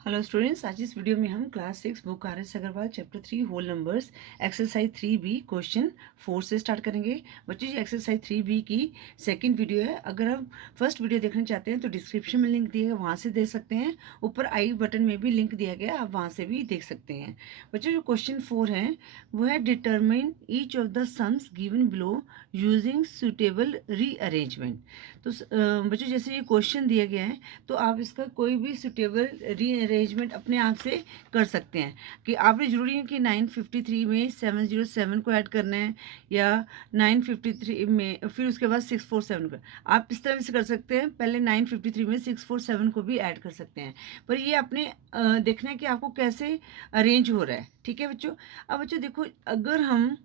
Hello students, आज इस video में हम class 6 book R S. Agarwal chapter 3 whole numbers exercise 3B question 4 से स्टार्ट करेंगे। बच्चों, ये एक्सरसाइज 3B की सेकंड वीडियो है। अगर आप फर्स्ट वीडियो देखना चाहते हैं तो डिस्क्रिप्शन में लिंक दिया है, वहाँ से देख सकते हैं। ऊपर आई बटन में भी लिंक दिया गया है, आप वहाँ से भी देख सकते हैं। बच्चों, जो क्वेश्चन 4 है वो है determine each of the sums given below using suitable rearrangement. तो बच्चों, जैसे ये क्वेश्चन दिया गया है तो आप इसका कोई भी सुटेबल रीअरेंजमेंट अपने आप से कर सकते हैं। कि आपने ज़रूरी है कि 953 में 707 को ऐड करना है या 953 में फिर उसके बाद 647 को। आप इस तरह से कर सकते हैं, पहले 953 में 647 को भी ऐड कर सकते हैं। पर ये अपने देखना है कि आपको कैसे अरेंज हो रहा है। ठीक है बच्चों। अब बच्चों देखो, अगर हम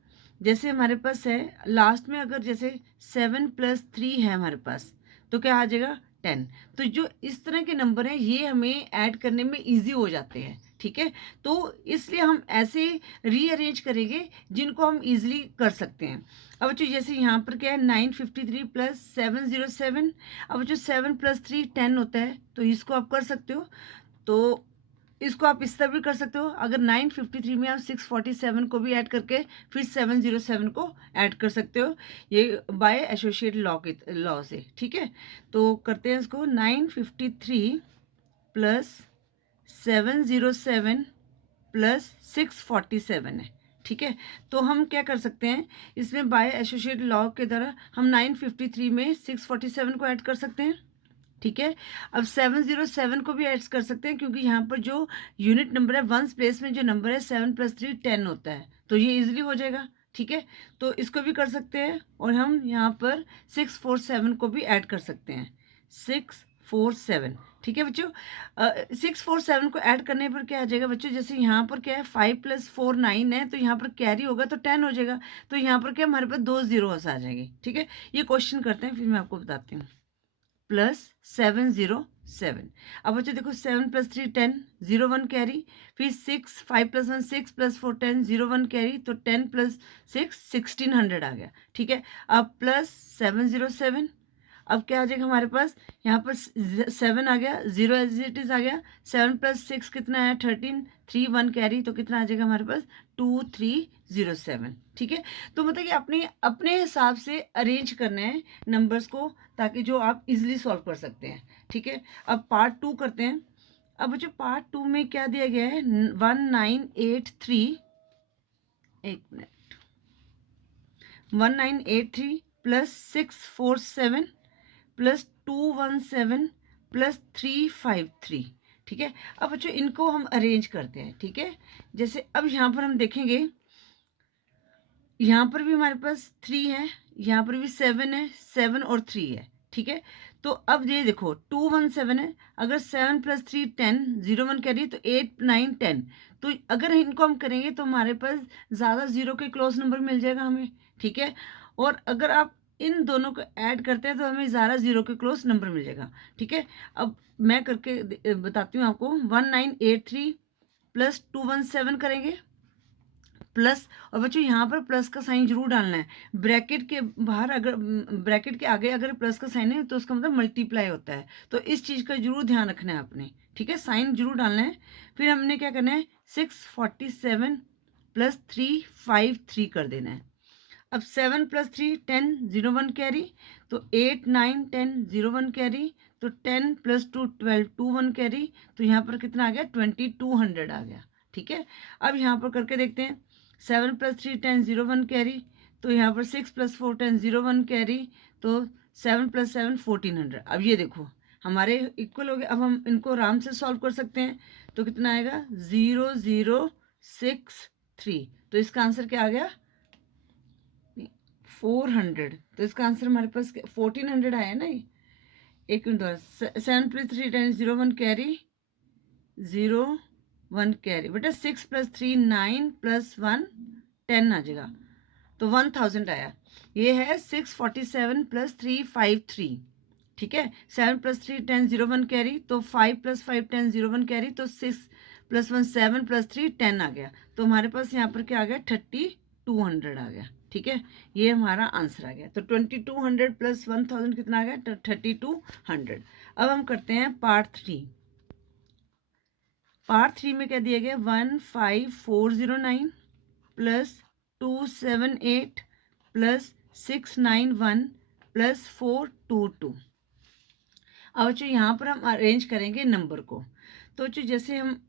जैसे हमारे पास है लास्ट में, अगर जैसे 7+3 है हमारे पास, तो क्या आ जाएगा 10। तो जो इस तरह के नंबर हैं ये हमें ऐड करने में इजी हो जाते हैं। ठीक है, तो इसलिए हम ऐसे रीअरेंज करेंगे जिनको हम इजीली कर सकते हैं। अब बच्चों, जैसे यहाँ पर क्या है 953 प्लस 707। अब बच्चों 7+3 10 होता है, तो इसको आप कर सकते हो। तो इसको आप इस तरह भी कर सकते हो। अगर 953 में आप 647 को भी ऐड करके फिर 707 को ऐड कर सकते हो, ये बाय एसोसिएट लॉ से। ठीक है, तो करते हैं इसको। 953 प्लस 707 प्लस 647 है। ठीक है, तो हम क्या कर सकते हैं इसमें, बाय एसोसिएट लॉ के द्वारा हम 953 में 647 को ऐड कर सकते हैं। ठीक है, अब 707 को भी ऐड कर सकते हैं, क्योंकि यहाँ पर जो यूनिट नंबर है वंस प्लेस में जो नंबर है 7+3 10 होता है, तो ये इजीली हो जाएगा। ठीक है, तो इसको भी कर सकते हैं और हम यहाँ पर 647 को भी ऐड कर सकते हैं। 647। ठीक है बच्चों, 647 को ऐड करने पर क्या आ जाएगा बच्चों, जैसे यहाँ पर क्या है 5+4 9 है, तो यहाँ पर कैरी होगा तो 10 हो जाएगा। तो यहाँ पर क्या हमारे पास 2 जीरोस आ जाएंगे। ठीक है, ये क्वेश्चन करते हैं फिर मैं आपको बताती हूँ। +707। अब बच्चों देखो 7+3 10, 0 1 कैरी, फिर 6 5+1 6 +4 10, 0 1 कैरी, तो 10 + 6 1600 आ गया। ठीक है, अब +707। अब क्या आ जाएगा हमारे पास, यहाँ पर 7 आ गया, 0 एज इट इज आ गया। 7+6 कितना है 13, 3 1 कैरी, तो कितना आ जाएगा हमारे पास 2307। ठीक है, तो मतलब कि अपने अपने हिसाब से अरेंज करना है नंबर्स को, ताकि जो आप इजीली सॉल्व कर सकते हैं। ठीक है, अब पार्ट 2 करते हैं। अब बच्चों पार्ट 2 में क्या दिया गया है 1983, एक मिनट, 1983 प्लस 647 प्लस 217 प्लस 353। ठीक है, अब बच्चों इनको हम अरेंज करते हैं। ठीक है, जैसे अब यहाँ पर हम देखेंगे, यहाँ पर भी हमारे पास 3 है, यहाँ पर भी 7 है, 7 और 3 है। ठीक है, तो अब ये देखो 217 है, अगर 7+3 10, 0 1 कैरी, तो 8 9 10। तो अगर इनको हम करेंगे तो हमारे पास ज़्यादा जीरो के क्लोज नंबर मिल जाएगा हमें। ठीक है, और अगर आप इन दोनों को ऐड करते हैं तो हमें ज़्यादा जीरो के क्लोज नंबर मिल जाएगा। ठीक है, अब मैं करके बताती हूँ आपको। 1983 प्लस 217 करेंगे, प्लस, और बच्चों यहाँ पर प्लस का साइन जरूर डालना है। ब्रैकेट के बाहर, अगर ब्रैकेट के आगे अगर प्लस का साइन है तो उसका मतलब मल्टीप्लाई होता है, तो इस चीज़ का जरूर ध्यान रखना है आपने। ठीक है, साइन जरूर डालना है। फिर हमने क्या करना है 647 प्लस 353 कर देना है। अब 7+3 10, 0 1 कैरी, तो 8 9 10, 0 1 कैरी, तो 10 + 2 12, 2 1 कैरी, तो यहाँ पर कितना आ गया 2200 आ गया। ठीक है, अब यहाँ पर करके देखते हैं। 7+3 10, 0 1 कैरी, तो यहाँ पर 6+4 10, 0 1 कैरी, तो 7+7 1400। अब ये देखो हमारे इक्वल हो गए। अब हम इनको आराम से सॉल्व कर सकते हैं, तो कितना आएगा 0063। तो इसका आंसर क्या आ गया 400। तो इसका आंसर हमारे पास 1400 आया ना। ये एक मिनट और, 7+3 10, 0 1 कैरी, 0 1 कैरी, बेटा 6+3 9 + 1 10 आ जाएगा, तो 1000 आया। ये है 647 + 353। ठीक है, 7+3 10, 0 1 कैरी, तो 5 + 5 10, 0 1 कैरी, तो 6 + 1 7 + 3 10 आ गया। तो हमारे पास यहाँ पर क्या आ गया 3200 आ गया। ठीक है, ये हमारा आंसर आ गया। तो 2200 + 1000 कितना आ गया 3200। अब हम करते हैं पार्ट 3। पार्ट 3 में क्या दिया गया 15409 प्लस 278 प्लस 691 प्लस 422। अब बच्चों यहाँ पर हम अरेंज करेंगे नंबर को। तो बच्चों जैसे हम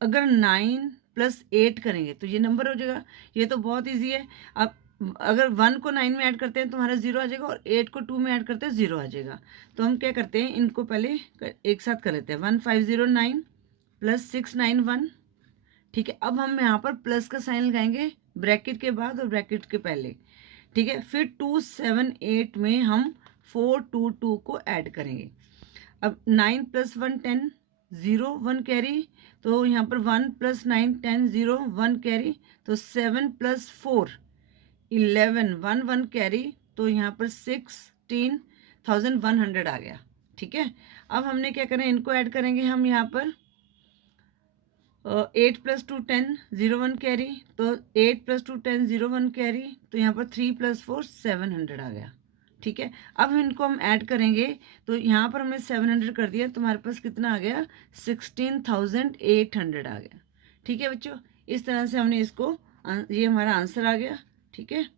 अगर 9 + 8 करेंगे तो ये नंबर हो जाएगा। ये तो बहुत इजी है। अब अगर 1 को 9 में ऐड करते हैं तो हमारा 0 आ जाएगा और 8 को 2 में ऐड करते हैं 0 आ जाएगा। तो हम क्या करते हैं, इनको पहले एक साथ कर लेते हैं। 1509 प्लस 691। ठीक है, अब हम यहाँ पर प्लस का साइन लगाएंगे ब्रैकेट के बाद और ब्रैकेट के पहले। ठीक है, फिर 278 में हम 422 को ऐड करेंगे। अब 9 + 1 10, 0 1 कैरी, तो यहाँ पर 1 + 9 10, 0 1 कैरी, तो 7 + 4 11 1 1 कैरी, तो यहाँ पर 16,100 आ गया। ठीक है, अब हमने क्या करें, इनको ऐड करेंगे हम यहाँ पर 8 + 2 10, 0 1 कैरी, तो 8 + 2 10, 0 1 कैरी, तो यहाँ पर 3 + 4 700 आ गया। ठीक है, अब इनको हम ऐड करेंगे तो यहाँ पर हमने 700 कर दिया, तो हमारे पास कितना आ गया 16,800 आ गया। ठीक है बच्चों, इस तरह से हमने इसको, ये हमारा आंसर आ गया। ठीक है,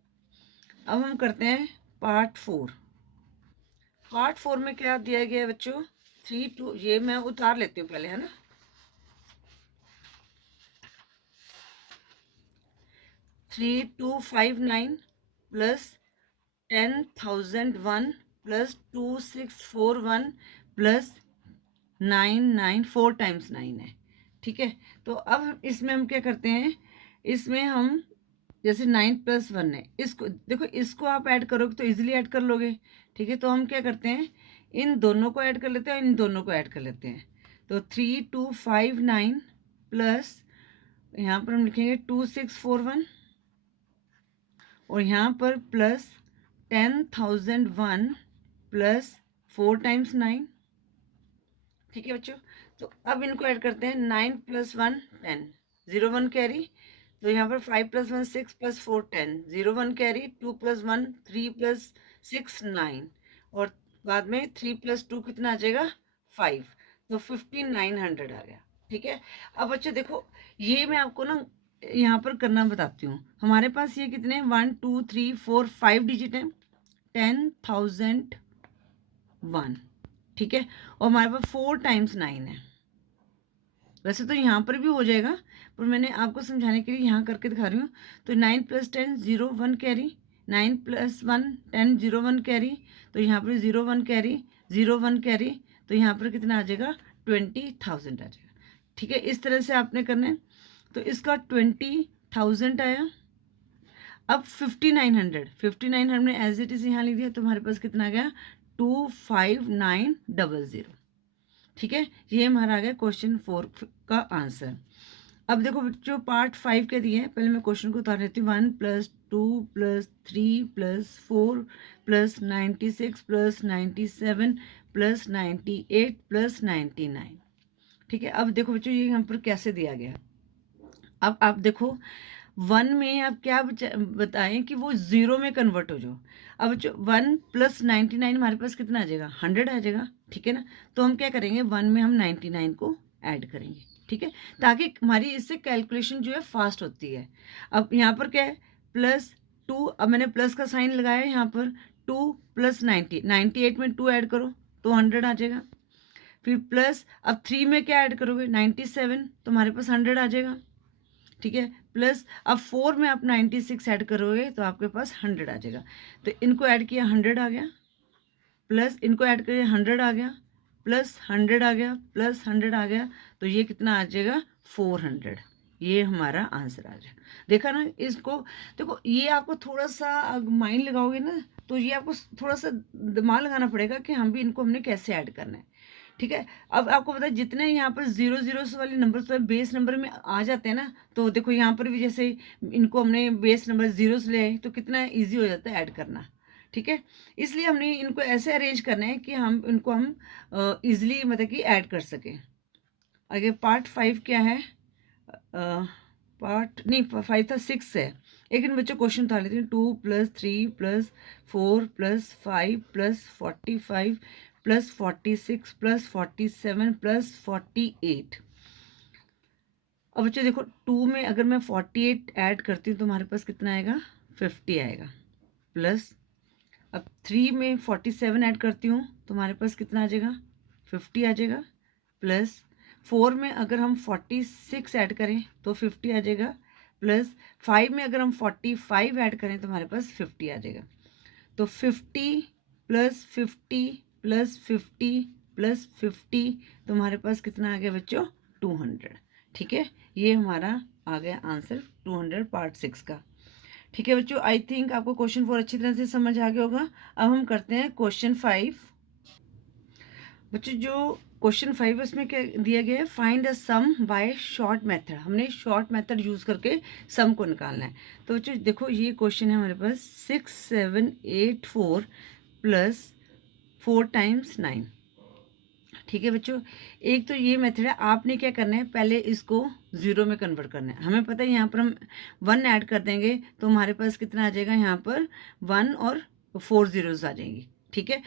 अब हम करते हैं पार्ट 4। पार्ट 4 में क्या दिया गया है बच्चों 3 2, ये मैं उतार लेती हूँ पहले, है ना। 3259 प्लस 10,001 प्लस 2641 प्लस 99, 4 टाइम्स 9 है। ठीक है, तो अब इसमें हम क्या करते हैं, इसमें हम जैसे 9 + 1 है, इसको देखो, इसको आप ऐड करोगे तो इजीली ऐड कर लोगे। ठीक है, तो हम क्या करते हैं, इन दोनों को ऐड कर लेते हैं, इन दोनों को ऐड कर लेते हैं। तो 3259 प्लस यहाँ पर हम लिखेंगे 2641 और यहाँ पर प्लस 10,001 प्लस 4 टाइम्स 9। ठीक है बच्चों, तो अब इनको ऐड करते हैं। 9 + 1 10, 0 1 कैरी, तो यहाँ पर 5 + 1 6 + 4 10, 0 1 कैरी, 2 + 1 3 + 6 9, और बाद में 3 + 2 कितना आ जाएगा 5, तो 15,900 आ गया। ठीक है, अब बच्चों देखो, ये मैं आपको ना यहाँ पर करना बताती हूँ। हमारे पास ये कितने 1 2 3 4 5 डिजिट है, 10,001। ठीक है, और हमारे पास 4 टाइम्स 9 है। वैसे तो यहाँ पर भी हो जाएगा, पर मैंने आपको समझाने के लिए यहाँ करके दिखा रही हूँ। तो 9 + 10 0 1 कैरी, 9 + 1 10 0 1 कैरी, तो यहाँ पर 0 1 कैरी, 0 1 कैरी, तो यहाँ पर कितना आ जाएगा 20,000 आ जाएगा। ठीक है, इस तरह से आपने करना है। तो इसका 20,000 आया। अब 5900 हमने एज इट इज यहाँ लिख दिया, तो हमारे पास कितना आ गया 25900। ठीक है, ये हमारा आ गया क्वेश्चन 4 का आंसर। अब देखो बच्चों, पार्ट 5 के दिए हैं, पहले मैं क्वेश्चन को उतार लेती हूँ। 1 + 2 + 3 + 4 + 96 + 97 + 98 + 99। ठीक है, अब देखो बच्चों, ये यहाँ पर कैसे दिया गया। अब आप देखो 1 में आप क्या बताएं कि वो 0 में कन्वर्ट हो जाओ। अब 1 + 99 हमारे पास कितना आ जाएगा 100 आ जाएगा। ठीक है ना, तो हम क्या करेंगे 1 में हम 99 को ऐड करेंगे। ठीक है, ताकि हमारी इससे कैलकुलेशन जो है फास्ट होती है। अब यहाँ पर क्या है +2, अब मैंने प्लस का साइन लगाया है यहाँ पर। 2 + 90, 98 में 2 ऐड करो तो 100 आ जाएगा। फिर प्लस अब 3 में क्या ऐड करोगे 97, तो हमारे पास 100 आ जाएगा। ठीक है, प्लस अब 4 में आप 96 ऐड करोगे तो आपके पास 100 आ जाएगा। तो इनको ऐड किया 100 आ गया, प्लस इनको ऐड किया 100 आ गया, प्लस 100 आ गया, प्लस 100 आ गया, तो ये कितना आ जाएगा 400। ये हमारा आंसर आ जाएगा। देखा ना, इसको देखो, ये आपको थोड़ा सा माइंड लगाओगे ना, तो ये आपको थोड़ा सा दिमाग लगाना पड़ेगा कि हम भी इनको हमने कैसे ऐड करना है। ठीक है, अब आपको पता है जितने यहाँ पर 0 0 वाले नंबर तो बेस नंबर में आ जाते हैं ना, तो देखो यहाँ पर भी जैसे इनको हमने बेस नंबर 0 ले आए तो कितना ईजी हो जाता है ऐड करना। ठीक है, इसलिए हमने इनको ऐसे अरेंज करना है कि हम इनको हम ईजिली मतलब कि ऐड कर सकें। आगे पार्ट 5 क्या है, पार्ट नहीं 5 था 6 है। लेकिन बच्चों क्वेश्चन उतार लेते हैं। 2 + 3 + 4 + 5 + 45 + 46 + 47 + 48। अब बच्चों देखो 2 में अगर मैं 48 ऐड करती हूँ तो हमारे पास कितना आएगा, 50 आएगा। प्लस अब 3 में 47 ऐड करती हूँ तो हमारे पास कितना आ जाएगा, 50 आ जाएगा। प्लस 4 में अगर हम 46 ऐड करें तो 50 आ जाएगा। प्लस 5 में अगर हम 45 ऐड करें तो हमारे पास 50 आ जाएगा। तो 50 प्लस 50 प्लस 50 प्लस 50 तो हमारे पास कितना आ गया बच्चों, 200। ठीक है, ये हमारा आ गया आंसर 200 पार्ट 6 का। ठीक है बच्चों, आई थिंक आपको क्वेश्चन 4 अच्छी तरह से समझ आ गया होगा। अब हम करते हैं क्वेश्चन 5। बच्चों जो क्वेश्चन 5 उसमें क्या दिया गया है, find the sum by short method. हमने शॉर्ट मेथड यूज करके सम को निकालना है। तो बच्चों देखो ये क्वेश्चन है हमारे पास 6784 प्लस 4 टाइम्स 9। ठीक है बच्चों, एक तो ये मेथड है, आपने क्या करना है, पहले इसको ज़ीरो में कन्वर्ट करना है। हमें पता है यहाँ पर हम 1 ऐड कर देंगे तो हमारे पास कितना आ जाएगा, यहाँ पर 1 और 4 ज़ीरोज़ आ जाएंगी। ठीक है,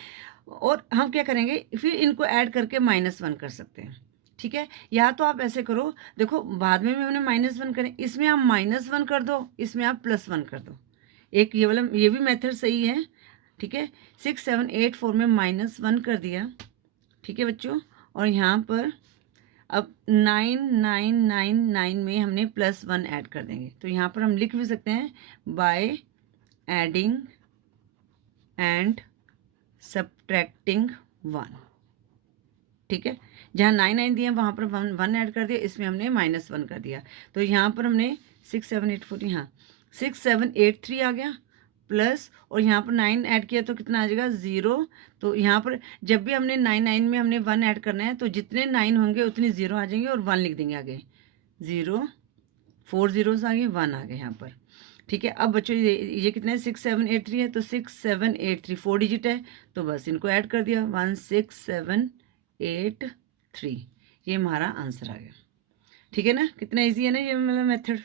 और हम क्या करेंगे, फिर इनको ऐड करके -1 कर सकते हैं। ठीक है, या तो आप ऐसे करो, देखो बाद में भी हमने -1 करें, इसमें आप -1 कर दो, इसमें आप +1 कर दो। एक ये वाला ये भी मेथड सही है। ठीक है, 6784 में -1 कर दिया। ठीक है बच्चों, और यहाँ पर अब 9999 में हमने +1 ऐड कर देंगे। तो यहाँ पर हम लिख भी सकते हैं बाय एडिंग एंड सब्ट्रैक्टिंग 1। ठीक है, जहाँ 99 दिया वहाँ पर 1 ऐड कर दिया, इसमें हमने -1 कर दिया। तो यहाँ पर हमने 6784, यहाँ 6783 आ गया प्लस, और यहाँ पर 9 ऐड किया तो कितना आ जाएगा, 0। तो यहाँ पर जब भी हमने 99 में हमने 1 ऐड करना है तो जितने 9 होंगे उतने 0 आ जाएंगे और 1 लिख देंगे आगे। 0, 4 ज़ीरोज़ आ गए, 1 आ गए यहाँ पर। ठीक है, अब बच्चों ये कितना है, 6783 है, तो 6783 4 डिजिट है, तो बस इनको ऐड कर दिया, 16783, ये हमारा आंसर आ गया। ठीक है ना, कितना इजी है ना ये वाला मेथड।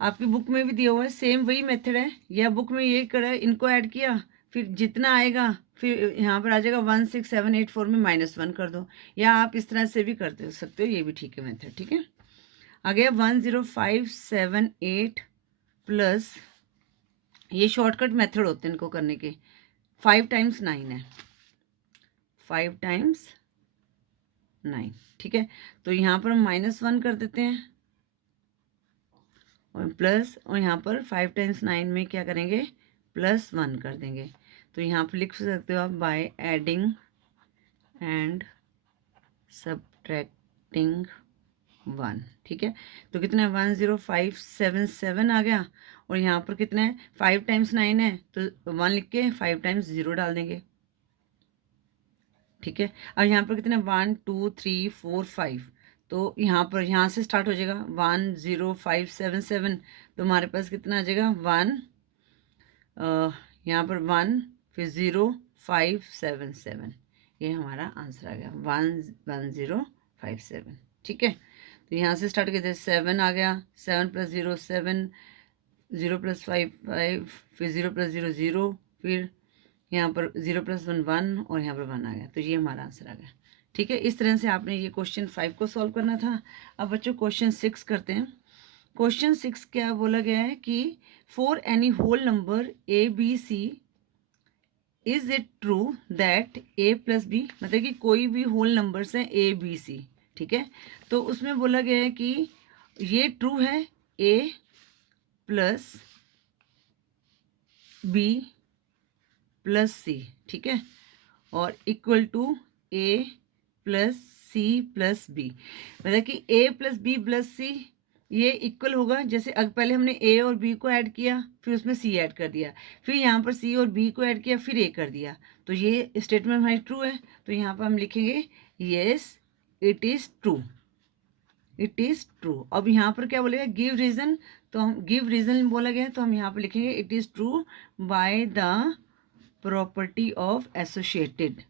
आपकी बुक में भी दिया हुआ है, सेम वही मेथड है। या बुक में ये करा, इनको ऐड किया, फिर जितना आएगा फिर यहाँ पर आ जाएगा 16784 में -1 कर दो, या आप इस तरह से भी कर सकते हो, ये भी ठीक है मेथड। ठीक है, आ गया 10578 प्लस, ये शॉर्टकट मेथड होते हैं इनको करने के, 5 टाइम्स 9 है, 5 टाइम्स 9। ठीक है, तो यहाँ पर हम -1 कर देते हैं और प्लस, और यहाँ पर 5 टाइम्स 9 में क्या करेंगे, +1 कर देंगे। तो यहाँ पर लिख सकते हो आप बाय एडिंग एंड सब्ट्रैक्टिंग 1। ठीक है, तो कितना है, 10577 आ गया, और यहाँ पर कितना है, 5 टाइम्स 9 है तो 1 लिख के 5 टाइम्स 0 डाल देंगे। ठीक है, अब यहाँ पर कितना है, 1 2 3 4 5, तो यहाँ से स्टार्ट हो जाएगा 10577, तो हमारे पास कितना आ जाएगा, 1 यहाँ पर 1 फिर 0577, ये हमारा आंसर आ गया 11057। ठीक है, तो यहाँ से स्टार्ट करते 7 आ गया, 7 + 0 7, 0 + 5 5, फिर 0 + 0 0, फिर यहाँ पर 0 + 1 1, और यहाँ पर 1 आ गया, तो ये हमारा आंसर आ गया। ठीक है, इस तरह से आपने ये क्वेश्चन 5 को सॉल्व करना था। अब बच्चों क्वेश्चन 6 करते हैं। क्वेश्चन 6 क्या बोला गया है कि for any whole number ABC is it true that A + B, मतलब कि कोई भी होल नंबर्स हैं ABC। ठीक है, तो उसमें बोला गया है कि ये ट्रू है A + B + C। ठीक है, और equal to A + C + B, मतलब कि A + B + C ये इक्वल होगा, जैसे पहले हमने A और B को ऐड किया, फिर उसमें C ऐड कर दिया, फिर यहाँ पर C और B को ऐड किया, फिर A कर दिया, तो ये स्टेटमेंट हमारी ट्रू है। तो यहाँ पर हम लिखेंगे yes it is true, it is true. अब यहाँ पर क्या बोलेगा, गिव रीज़न, तो हम गिव रीज़न बोला गया, तो हम यहाँ पर लिखेंगे it is true by the property of associative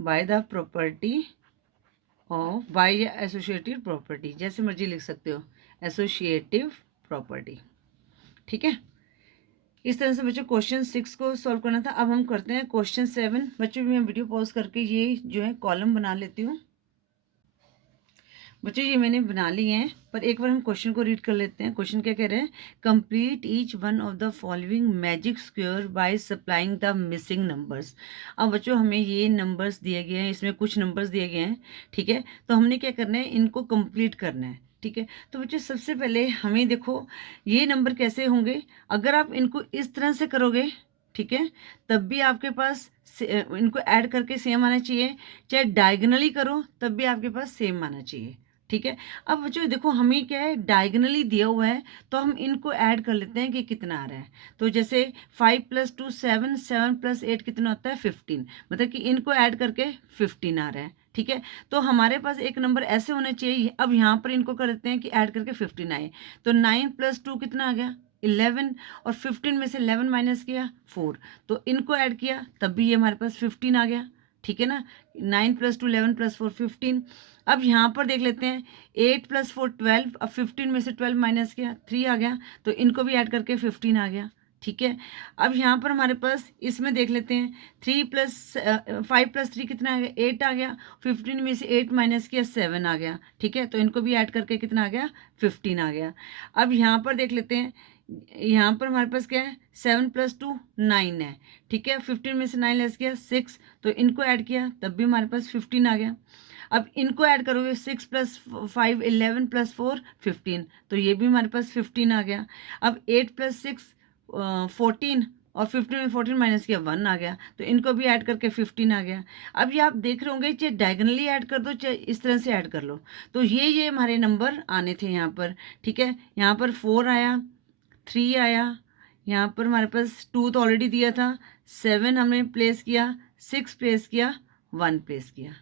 by the property of, by या एसोसिएटिव प्रॉपर्टी, जैसे मर्जी लिख सकते हो, एसोसिएटिव प्रॉपर्टी। ठीक है, इस तरह से बच्चों क्वेश्चन 6 को सॉल्व करना था। अब हम करते हैं क्वेश्चन 7। बच्चों मैं वीडियो पॉज करके ये जो है कॉलम बना लेती हूँ। बच्चों ये मैंने बना लिए हैं, पर एक बार हम क्वेश्चन को रीड कर लेते हैं। क्वेश्चन क्या कह रहे हैं, complete each one of the following magic square by supplying the missing numbers. अब बच्चों हमें ये नंबर्स दिए गए हैं, इसमें कुछ नंबर्स दिए गए हैं, ठीक है। तो हमने क्या करना है, इनको कंप्लीट करना है, ठीक है। तो बच्चों सबसे पहले हमें देखो ये नंबर कैसे होंगे, अगर आप इनको इस तरह से करोगे, ठीक है, तब भी आपके पास इनको ऐड करके सेम आना चाहिए, चाहे डायगनली करो तब भी आपके पास सेम आना चाहिए, ठीक है। अब बच्चों देखो हमें क्या है, डायगनली दिया हुआ है, तो हम इनको ऐड कर लेते हैं कि कितना आ रहा है। तो जैसे 5 + 2 7, 7 + 8 कितना होता है 15, मतलब कि इनको ऐड करके 15 आ रहा है, ठीक है। तो हमारे पास एक नंबर ऐसे होने चाहिए, अब यहाँ पर इनको कर देते हैं कि ऐड करके 15 आए, तो 9 + 2 कितना आ गया 11, और 15 में से 11 माइनस किया 4, तो इनको ऐड किया तब भी ये हमारे पास 15 आ गया, ठीक है ना। 9 + 2 11 + 4 15। अब यहाँ पर देख लेते हैं 8 + 4 12, अब 15 में से 12 माइनस किया 3 आ गया, तो इनको भी ऐड करके 15 आ गया, ठीक है। अब यहाँ पर हमारे पास इसमें देख लेते हैं 5 + 3 कितना आ गया 8 आ गया, 15 में से 8 माइनस किया 7 आ गया, ठीक है। तो इनको भी ऐड करके कितना आ गया 15 आ गया। अब यहाँ पर देख लेते हैं, यहाँ पर हमारे पास क्या है 7 + 2 9 है, ठीक है। 15 में से 9 लेस किया 6, तो इनको ऐड किया तब भी हमारे पास 15 आ गया। अब इनको ऐड करोगे 6 + 5 11 + 4 15, तो ये भी हमारे पास 15 आ गया। अब 8 + 6 14, और 15 में 14 माइनस किया 1 आ गया, तो इनको भी ऐड करके 15 आ गया। अब ये आप देख रहे होंगे, चाहे डायगनली ऐड कर दो चाहे इस तरह से ऐड कर लो, तो ये हमारे नंबर आने थे यहाँ पर, ठीक है। यहाँ पर 4 आया, 3 आया, यहाँ पर हमारे पास 2 तो ऑलरेडी दिया था, 7 हमने प्लेस किया, 6 प्लेस किया, 1 प्लेस किया,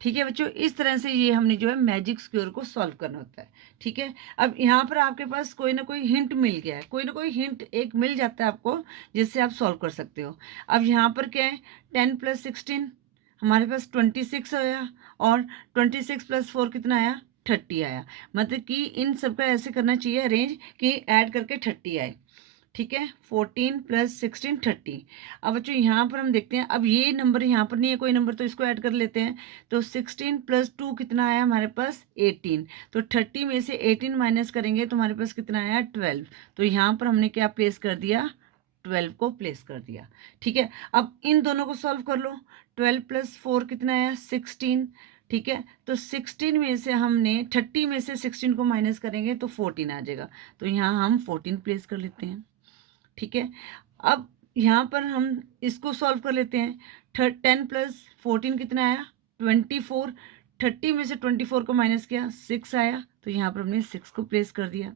ठीक है बच्चों। इस तरह से ये हमने जो है मैजिक स्क्वायर को सॉल्व करना होता है, ठीक है। अब यहाँ पर आपके पास कोई ना कोई हिंट मिल गया है, कोई ना कोई हिंट एक मिल जाता है आपको, जिससे आप सॉल्व कर सकते हो। अब यहाँ पर क्या है 10 + 16 हमारे पास 26 आया, और 26 + 4 कितना आया 30 आया, मतलब कि इन सबका ऐसे करना चाहिए अरेंज कि ऐड करके 30 आए, ठीक है। 14 + 16 30। अब बच्चों यहाँ पर हम देखते हैं, अब ये नंबर यहाँ पर नहीं है कोई नंबर, तो इसको ऐड कर लेते हैं। तो 16 + 2 कितना आया हमारे पास 18, तो 30 में से 18 माइनस करेंगे तो हमारे पास कितना आया 12, तो यहाँ पर हमने क्या प्लेस कर दिया 12 को प्लेस कर दिया, ठीक है। अब इन दोनों को सॉल्व कर लो, 12 + 4 कितना आया 16, ठीक है। तो 16 में से हमने 30 में से 16 को माइनस करेंगे तो 14 आ जाएगा, तो यहाँ हम 14 प्लेस कर लेते हैं, ठीक है। अब यहाँ पर हम इसको सॉल्व कर लेते हैं, 10 + 14 कितना आया 24, 30 में से 24 को माइनस किया 6 आया, तो यहाँ पर हमने 6 को प्लेस कर दिया।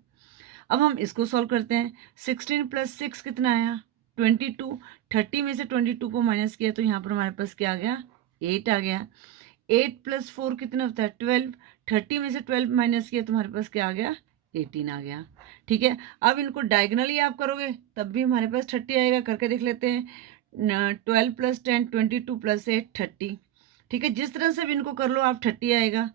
अब हम इसको सॉल्व करते हैं, 16 + 6 कितना आया 22, 30 में से 22 को माइनस किया तो यहाँ पर हमारे पास क्या आ गया 8 आ गया। 8 + 4 कितना होता है 12, 30 में से 12 माइनस किया तो हमारे पास क्या आ गया 18 आ गया, ठीक है। अब इनको डायगनली आप करोगे तब भी हमारे पास 30 आएगा, करके देख लेते हैं 12 + 10 22 + 8 30, ठीक है। जिस तरह से भी इनको कर लो आप 30 आएगा,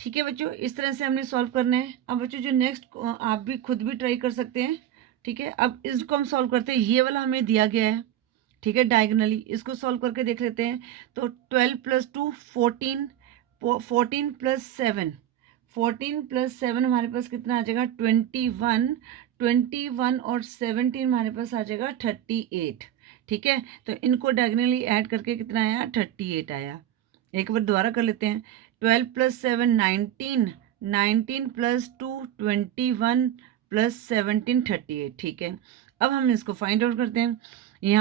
ठीक है बच्चों। इस तरह से हमने सॉल्व करना है। अब बच्चों जो नेक्स्ट आप भी खुद भी ट्राई कर सकते हैं, ठीक है। अब इसको हम सॉल्व करते हैं, ये वाला हमें दिया गया है, ठीक है, डायगनली इसको सॉल्व करके देख लेते हैं। तो 12 + 2 14, 14 + 7, 14 + 7 हमारे पास कितना आ जाएगा 21, 21 और 17 हमारे पास आ जाएगा 38, ठीक है। तो इनको डायगनली ऐड करके कितना आया 38 आया। एक बार दोबारा कर लेते हैं, 12 + 7 19, 19 + 2 21 + 17 38, ठीक है। अब हम इसको फाइंड आउट करते हैं।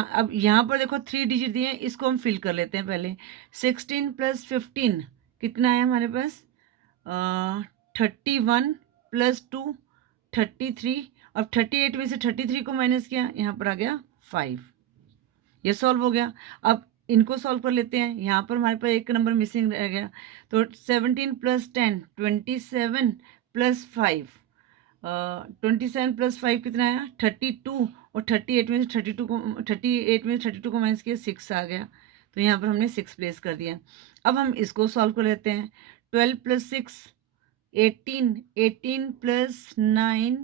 अब यहाँ पर देखो 3 डिजिट दिए हैं, इसको हम फिल कर लेते हैं पहले। 16 + 15 कितना है हमारे पास 31 + 2 33, और 38 में से 33 को माइनस किया यहाँ पर आ गया 5, ये सॉल्व हो गया। अब इनको सॉल्व कर लेते हैं, यहाँ पर हमारे पास एक नंबर मिसिंग रह गया, तो 17 + 10 27 + 5, 27 + 5 कितना आया 32, और 38 में से 32 को माइनस किया 6 आ गया, तो यहाँ पर हमने 6 प्लेस कर दिया। अब हम इसको सॉल्व कर लेते हैं, 12 + 6 18, 18 + 9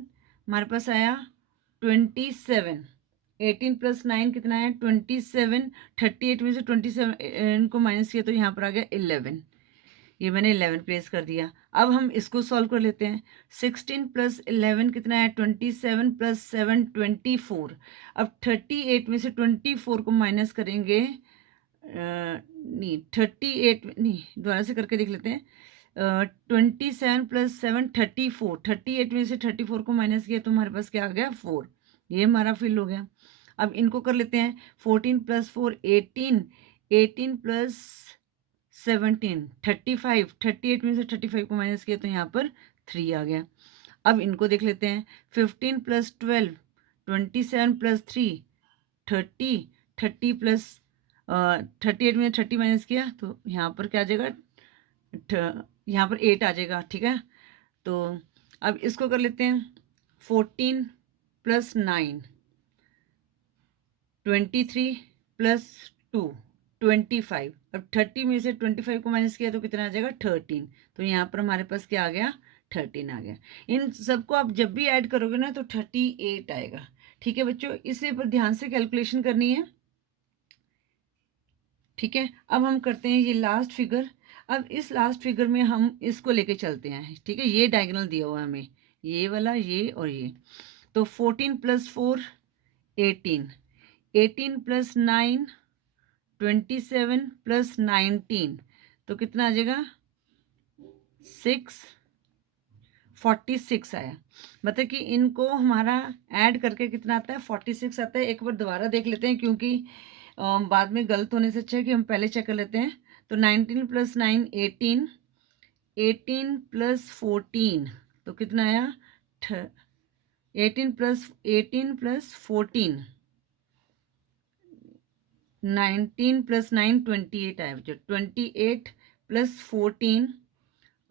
हमारे पास आया 27, 18 + 9 कितना है 27, 38 में से 27 इनको माइनस किया तो यहाँ पर आ गया 11, ये मैंने 11 प्लेस कर दिया। अब हम इसको सॉल्व कर लेते हैं। 16 प्लस 11 कितना है? 27 प्लस 7 24। अब 38 में से 24 को माइनस करेंगे, नहीं 38 नहीं, दोबारा से करके देख लेते हैं। 27 प्लस 7 34, 38 में से 34 को माइनस किया तो हमारे पास क्या आ गया? 4। ये हमारा फिल हो गया। अब इनको कर लेते हैं। 14 प्लस 4 18, 18 प्लस 17 35, 38 में से 35 को माइनस किया तो यहाँ पर 3 आ गया। अब इनको देख लेते हैं। 15 प्लस 12 27 प्लस 3 30, 30 प्लस 38 में 30 माइनस किया तो यहाँ पर क्या आ जाएगा? यहाँ पर 8 आ जाएगा। ठीक है, तो अब इसको कर लेते हैं। 14 प्लस 9 23 प्लस 2 25। अब 30 में से 25 को माइनस किया तो कितना आ जाएगा? 13। तो यहाँ पर हमारे पास क्या आ गया? 13 आ गया। इन सबको आप जब भी ऐड करोगे ना तो 38 आएगा। ठीक है बच्चों, इसे पर ध्यान से कैलकुलेशन करनी है। ठीक है, अब हम करते हैं ये लास्ट फिगर। अब इस लास्ट फिगर में हम इसको लेके चलते हैं। ठीक है, ये डायगोनल दिया हुआ है हमें, ये वाला, ये और ये। तो 14 प्लस 4 18, 18 प्लस 9 27 प्लस 19 तो कितना आ जाएगा? 6 46 आया। मतलब कि इनको हमारा ऐड करके कितना आता है? 46 आता है। एक बार दोबारा देख लेते हैं, क्योंकि बाद में गलत होने से अच्छा है कि हम पहले चेक कर लेते हैं। तो 19 प्लस 9 18, 18 प्लस 14 तो कितना आया? 18 प्लस 14 19 प्लस 9 28 आया बच्चों। 28 प्लस 14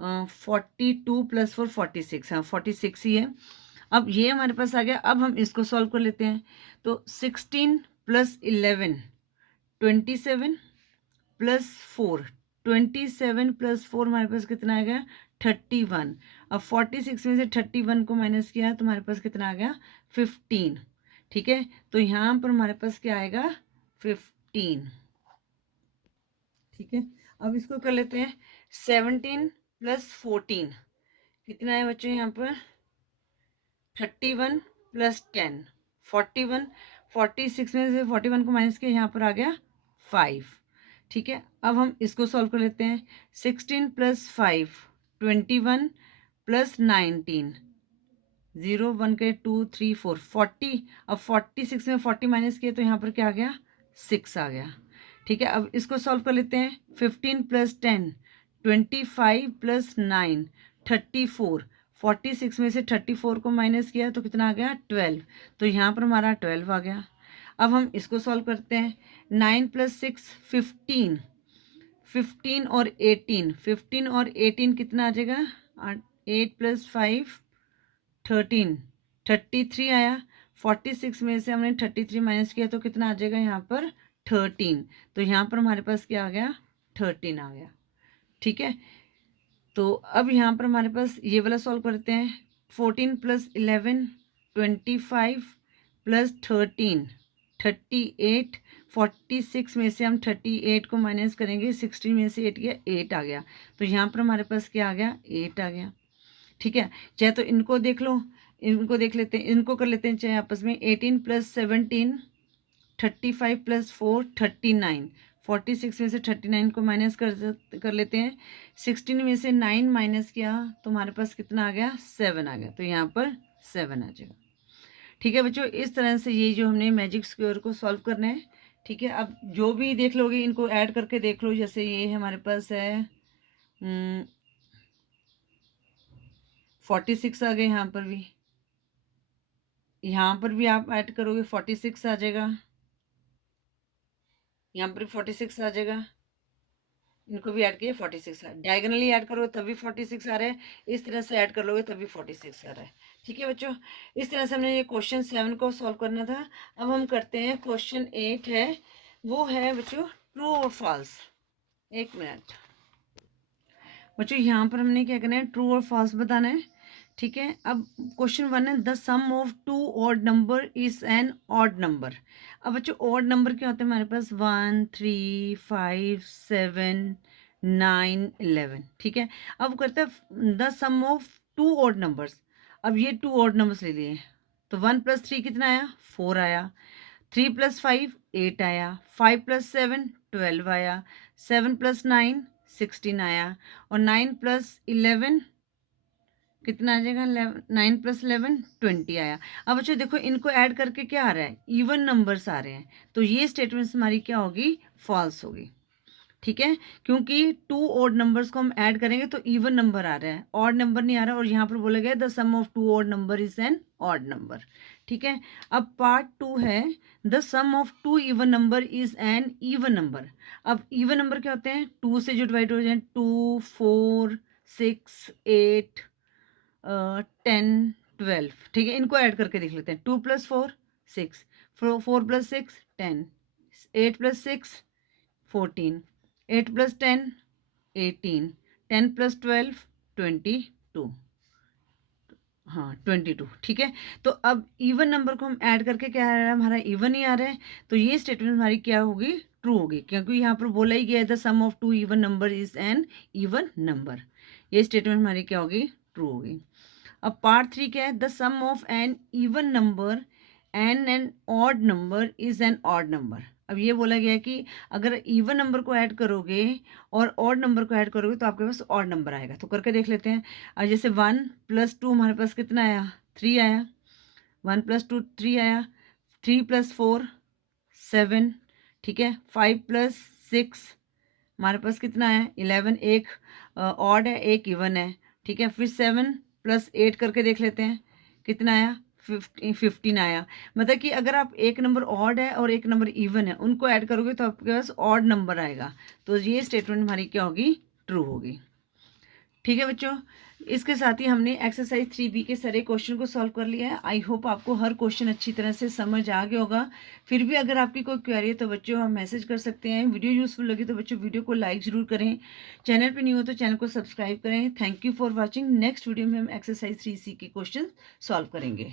42 प्लस 4 46। हाँ 46 ही है। अब ये हमारे पास आ गया। अब हम इसको सॉल्व कर लेते हैं। तो 16 प्लस 11 27 प्लस 4 27 प्लस 4 हमारे पास कितना आ गया? 31। अब 46 में से 31 को माइनस किया तो हमारे पास कितना आ गया? 15। ठीक है, तो यहाँ पर हमारे पास क्या आएगा? 15। ठीक है, अब इसको कर लेते हैं। 17 प्लस 14 कितना है बच्चों? यहाँ पर 31 प्लस 10 41। 46 में से 41 को माइनस किया, यहाँ पर आ गया 5। ठीक है, अब हम इसको सॉल्व कर लेते हैं। 16 प्लस 5 21 प्लस 19 0 1 के 2 3 4 40। अब 46 में 40 माइनस किया तो यहाँ पर क्या आ गया? 6 आ गया। ठीक है, अब इसको सॉल्व कर लेते हैं। 15 प्लस 10 25 प्लस 9 34। 46 में से 34 को माइनस किया तो कितना आ गया? 12। तो यहाँ पर हमारा 12 आ गया। अब हम इसको सॉल्व करते हैं। 9 प्लस 6 15, 15 और 18, 15 और 18 कितना आ जाएगा? 8 प्लस 5 13, 33 आया। 46 में से हमने 33 माइनस किया तो कितना आ जाएगा? यहाँ पर 13। तो यहाँ पर हमारे पास क्या आ गया? 13 आ गया। ठीक है, तो अब यहाँ पर हमारे पास ये वाला सॉल्व करते हैं। 14 प्लस 11 25 प्लस 13 38। 46 में से हम 38 को माइनस करेंगे, 16 में से 8 गया, 8 आ गया। तो यहाँ पर हमारे पास क्या आ गया? 8 आ गया। ठीक है, चाहे तो इनको देख लो, इनको देख लेते हैं, इनको कर लेते हैं चाहे आपस में। 18 प्लस 17 35 प्लस 4 39। 46 में से 39 को माइनस कर लेते हैं। 16 में से 9 माइनस किया तो हमारे पास कितना आ गया? 7 आ गया। तो यहाँ पर 7 आ जाएगा। ठीक है बच्चों, इस तरह से ये जो हमने मैजिक स्क्वायर को सॉल्व करना है। ठीक है, अब जो भी देख लोगे इनको ऐड करके देख लो। जैसे ये हमारे पास है 46 आ गए। यहाँ पर भी आप ऐड करोगे 46 आ जाएगा। यहाँ पर 46 आ जाएगा। इनको भी ऐड किए 46 आ, डायगनली ऐड करोगे तभी 46 आ रहा है। इस तरह से ऐड कर लोगे तभी 46 आ रहा है। ठीक है बच्चों, इस तरह से हमने ये क्वेश्चन 7 को सॉल्व करना था। अब हम करते हैं क्वेश्चन 8 है, वो है बच्चों ट्रू और फॉल्स। एक मिनट बच्चों, यहाँ पर हमने क्या करना है? ट्रू और फॉल्स बताना है। ठीक है, अब क्वेश्चन 1 है, the sum of 2 odd number is an odd number. अब बच्चों ऑड नंबर क्या होते हैं हमारे पास? 1 3 5 7 9, 11। ठीक है, अब करते हैं the sum of two odd numbers. अब ये टू ऑड नंबर्स ले लिए, तो 1 + 3 कितना आया? 4 आया। 3 + 5 8 आया। 5 + 7 12 आया। 7 + 9 16 आया। और 9 + 11 कितना आ जाएगा? 9 + 11 20 आया। अब बच्चों देखो, इनको ऐड करके क्या आ रहा है? इवन नंबर्स आ रहे हैं, तो ये स्टेटमेंट हमारी क्या होगी? फॉल्स होगी। ठीक है, क्योंकि टू ऑड नंबर्स को हम ऐड करेंगे तो इवन नंबर आ रहा है, ऑड नंबर नहीं आ रहा, और यहाँ पर बोला गया the sum of two odd number is an odd number. ठीक है, अब पार्ट 2 है the sum of two even number is an even number. अब इवन नंबर क्या होते हैं? 2 से जो डिवाइड हो जाए, 2 4 6 8 10 12। ठीक है, इनको ऐड करके देख लेते हैं। 2 + 4 6, 4 + 6 10, 8 + 6 14, 8 + 10 18, 10 + 12 22। हाँ 22। ठीक है, तो अब इवन नंबर को हम ऐड करके क्या आ रहा है? हमारा इवन ही आ रहा है, तो ये स्टेटमेंट हमारी क्या होगी? ट्रू होगी, क्योंकि यहाँ पर बोला ही गया है the sum of two even number is an even number. ये स्टेटमेंट हमारी क्या होगी? ट्रू होगी। अब पार्ट 3 क्या है? The sum of an even number and an odd number is an odd number. अब ये बोला गया है कि अगर इवन नंबर को ऐड करोगे और ऑड नंबर को ऐड करोगे तो आपके पास ऑड नंबर आएगा। तो करके देख लेते हैं। अब जैसे 1 + 2 हमारे पास कितना आया? 3 आया। 1 + 2 3 आया। 3 + 4 7। ठीक है, 5 + 6 हमारे पास कितना है? 11। एक ऑड है, एक इवन है। ठीक है, फिर 7 + 8 करके देख लेते हैं, कितना आया? 15 आया। मतलब कि अगर आप एक नंबर ऑड है और एक नंबर इवन है, उनको ऐड करोगे तो आपके पास ऑड नंबर आएगा। तो ये स्टेटमेंट हमारी क्या होगी? ट्रू होगी। ठीक है बच्चों, इसके साथ ही हमने एक्सरसाइज 3B के सारे क्वेश्चन को सॉल्व कर लिया है। आई होप आपको हर क्वेश्चन अच्छी तरह से समझ आ गया होगा। फिर भी अगर आपकी कोई क्वेरी है तो बच्चों हम मैसेज कर सकते हैं। वीडियो यूजफुल लगी तो बच्चों वीडियो को लाइक ज़रूर करें। चैनल पे नहीं हो तो चैनल को सब्सक्राइब करें। Thank you for watching. Next video में हम एक्सरसाइज 3C के क्वेश्चन सॉल्व करेंगे।